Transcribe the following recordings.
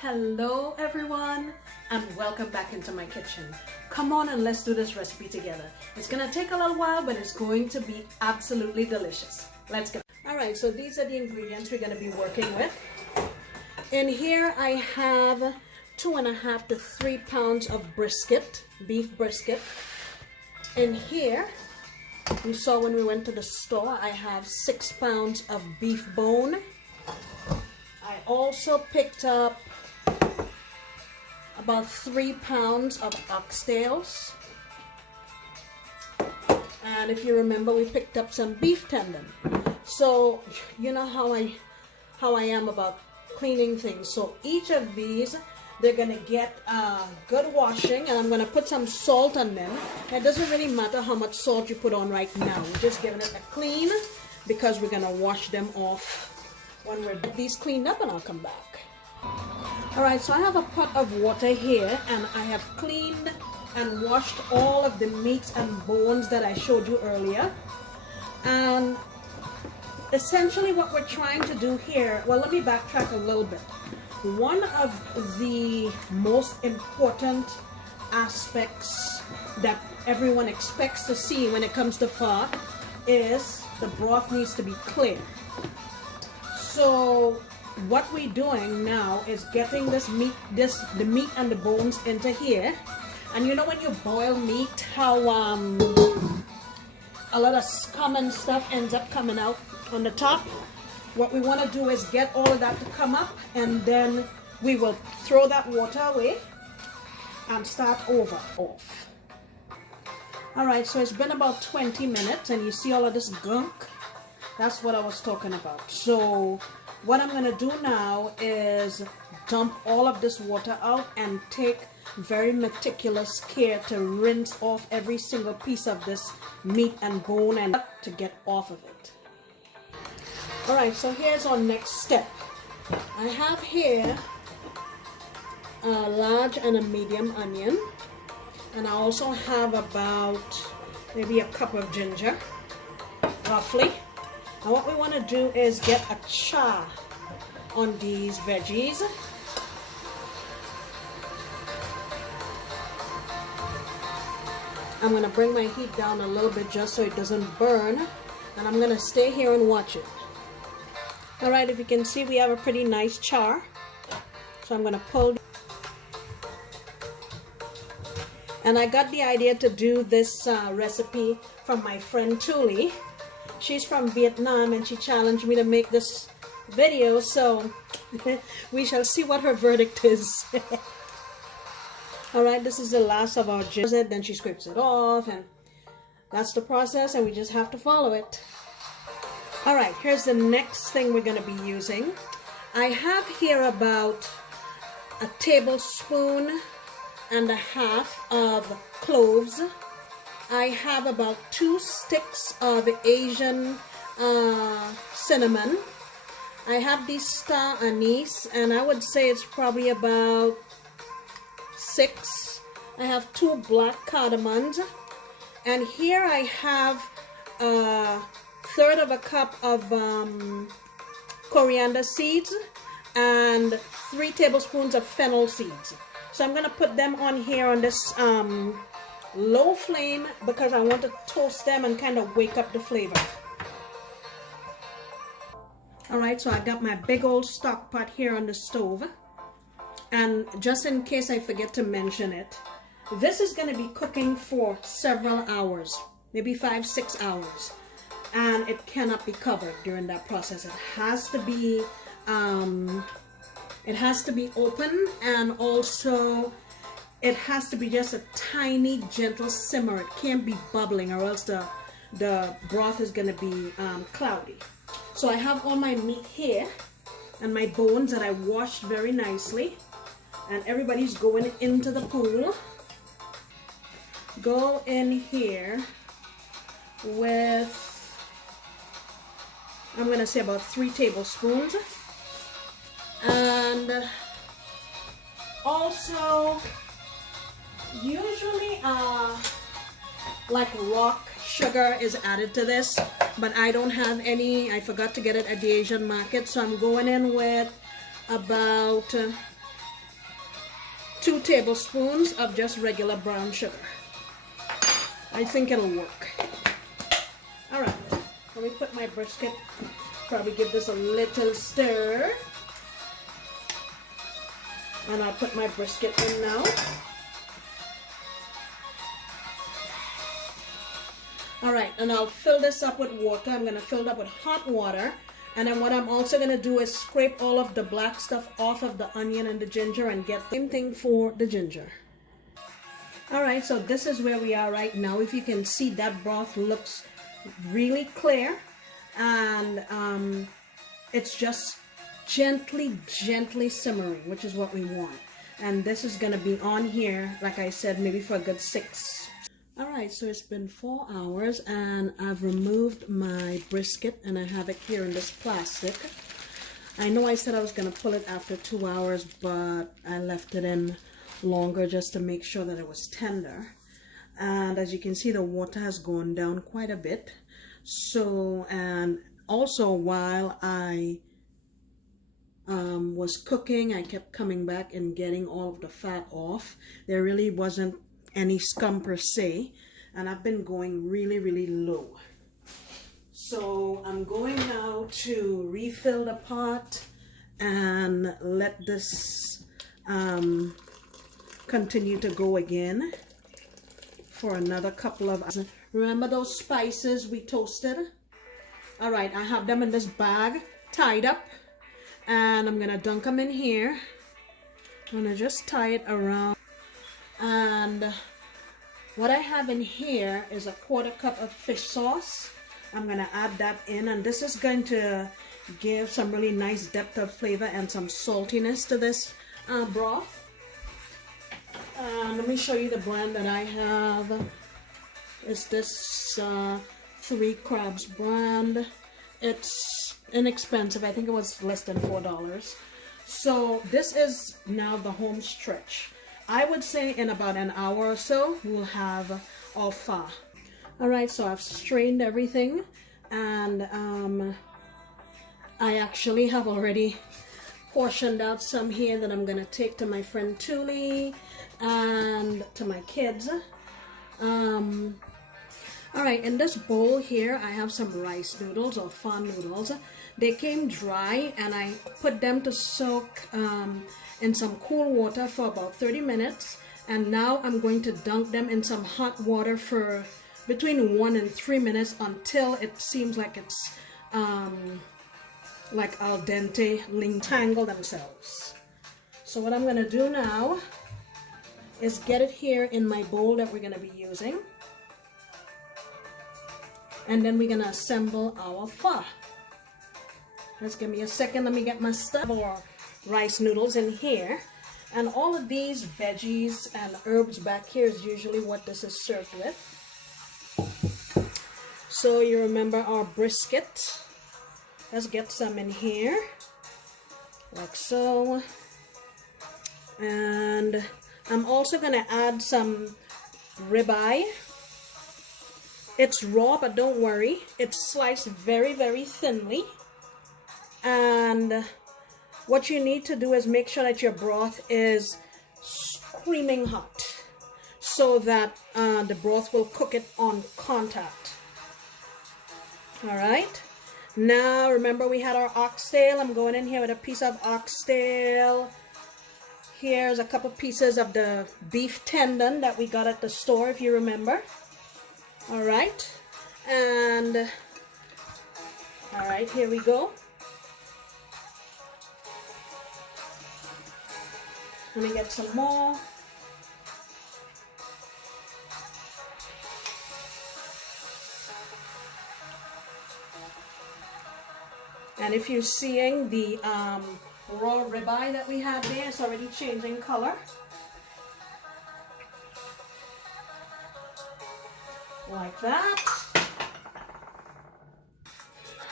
Hello everyone and welcome back into my kitchen. Come on and let's do this recipe together. It's gonna take a little while, but it's going to be absolutely delicious. Let's go. Alright, so these are the ingredients we're gonna be working with. In here I have 2.5 to 3 pounds of brisket, beef brisket. In here, you saw when we went to the store, I have 6 pounds of beef bone. I also picked up about 3 pounds of oxtails, and if you remember, we picked up some beef tendon. So you know how I am about cleaning things. So each of these, they're gonna get a good washing, and I'm gonna put some salt on them. It doesn't really matter how much salt you put on right now. We're just giving it a clean because we're gonna wash them off when we're these cleaned up, and I'll come back. Alright, so I have a pot of water here, and I have cleaned and washed all of the meats and bones that I showed you earlier. And essentially what we're trying to do here, well, let me backtrack a little bit. One of the most important aspects that everyone expects to see when it comes to pho is the broth needs to be clear. So what we're doing now is getting the meat and the bones into here. And you know when you boil meat, how a lot of scum and stuff ends up coming out on the top? What we want to do is get all of that to come up, and then we will throw that water away and start off. Alright, so it's been about 20 minutes and you see all of this gunk. That's what I was talking about. So what I'm going to do now is dump all of this water out and take very meticulous care to rinse off every single piece of this meat and bone and to get off of it. Alright, so here's our next step. I have here a large and a medium onion, and I also have about maybe a cup of ginger, roughly. And what we want to do is get a char on these veggies. I'm going to bring my heat down a little bit just so it doesn't burn, and I'm going to stay here and watch it. Alright, if you can see, we have a pretty nice char. So I'm going to pull. And I got the idea to do this recipe from my friend Tuli. She's from Vietnam and she challenged me to make this video, so we shall see what her verdict is. Alright, this is the last of our ginger. Then she scrapes it off, and that's the process, and we just have to follow it. Alright, here's the next thing we're going to be using. I have here about a tablespoon and a half of cloves. I have about 2 sticks of Asian cinnamon. I have the star anise, and I would say it's probably about 6. I have 2 black cardamoms, and here I have a third of a cup of coriander seeds and 3 tablespoons of fennel seeds. So I'm going to put them on here on this low flame because I want to toast them and kind of wake up the flavor. Alright, so I got my big old stock pot here on the stove, and just in case I forget to mention it, this is going to be cooking for several hours, maybe 5-6 hours, and it cannot be covered during that process. It has to be open, and also it has to be just a tiny gentle simmer. It can't be bubbling, or else the broth is going to be cloudy. So I have all my meat here and my bones that I washed very nicely, and everybody's going into the pool. Go in here with, I'm going to say about 3 tablespoons. And also usually like rock sugar is added to this, but I don't have any. I forgot to get it at the Asian market, so I'm going in with about 2 tablespoons of just regular brown sugar. I think it'll work. All right, let me put my brisket, probably give this a little stir. And I'll put my brisket in now. All right, and I'll fill this up with water. I'm gonna fill it up with hot water. And then what I'm also gonna do is scrape all of the black stuff off of the onion and the ginger and get the same thing for the ginger. All right, so this is where we are right now. If you can see, that broth looks really clear, and it's just gently simmering, which is what we want. And this is gonna be on here, like I said, maybe for a good 6. All right, so it's been 4 hours and I've removed my brisket and I have it here in this plastic. I know I said I was gonna pull it after 2 hours, but I left it in longer just to make sure that it was tender. And as you can see, the water has gone down quite a bit. So, and also while I was cooking, I kept coming back and getting all of the fat off. There really wasn't any scum per se, and I've been going really low. So I'm going now to refill the pot and let this continue to go again for another couple of hours. Remember those spices we toasted? All right, I have them in this bag tied up, and I'm gonna dunk them in here. I'm gonna just tie it around. And what I have in here is a 1/4 cup of fish sauce. I'm gonna add that in, and this is going to give some really nice depth of flavor and some saltiness to this broth. Let me show you the brand that I have. It's this 3 Crabs brand. It's inexpensive. I think it was less than $4. So this is now the home stretch. I would say in about an hour or so, we'll have our pho. All right, so I've strained everything, and I actually have already portioned out some here that I'm gonna take to my friend Tuli and to my kids. All right, in this bowl here, I have some rice noodles or pho noodles. They came dry, and I put them to soak in some cool water for about 30 minutes. And now I'm going to dunk them in some hot water for between 1 and 3 minutes until it seems like it's like al dente, tangle themselves. So what I'm going to do now is get it here in my bowl that we're going to be using. And then we're going to assemble our pho. Just give me a second. Let me get my stuff or rice noodles in here. And all of these veggies and herbs back here is usually what this is served with. So you remember our brisket. Let's get some in here. Like so. And I'm also going to add some ribeye. It's raw, but don't worry. It's sliced very thinly. And what you need to do is make sure that your broth is screaming hot so that the broth will cook it on contact. All right. Now, remember we had our oxtail. I'm going in here with a piece of oxtail. Here's a couple pieces of the beef tendon that we got at the store, if you remember. All right. And, all right, here we go. Let me get some more. And if you're seeing the raw ribeye that we have there, it's already changing color. Like that.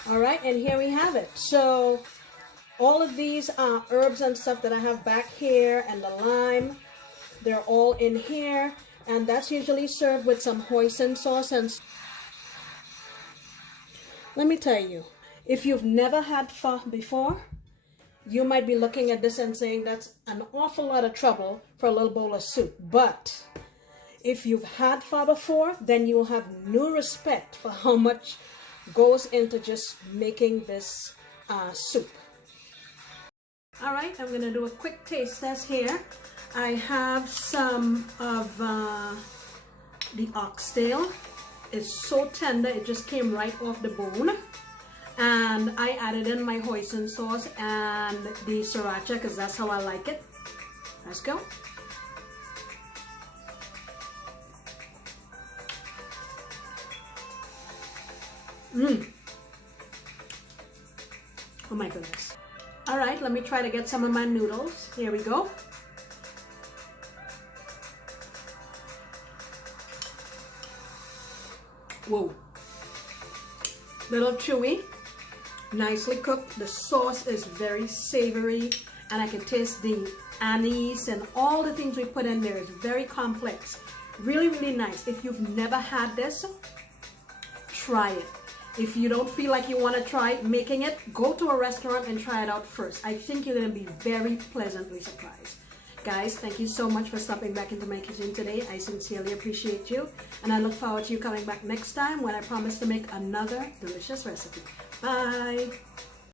All right, and here we have it. So all of these herbs and stuff that I have back here and the lime, they're all in here. And that's usually served with some hoisin sauce. And let me tell you, if you've never had pho before, you might be looking at this and saying that's an awful lot of trouble for a little bowl of soup. But if you've had pho before, then you'll have new respect for how much goes into just making this soup. All right, I'm gonna do a quick taste test here. I have some of the oxtail. It's so tender, it just came right off the bone. And I added in my hoisin sauce and the sriracha because that's how I like it. Let's go. Oh my goodness. All right, let me try to get some of my noodles. Here we go. Whoa. Little chewy. Nicely cooked. The sauce is very savory and I can taste the anise and all the things we put in there. It's very complex. Really, really nice. If you've never had this, try it. If you don't feel like you want to try making it, go to a restaurant and try it out first. I think you're going to be very pleasantly surprised. Guys, thank you so much for stopping back into my kitchen today. I sincerely appreciate you. And I look forward to you coming back next time when I promise to make another delicious recipe. Bye!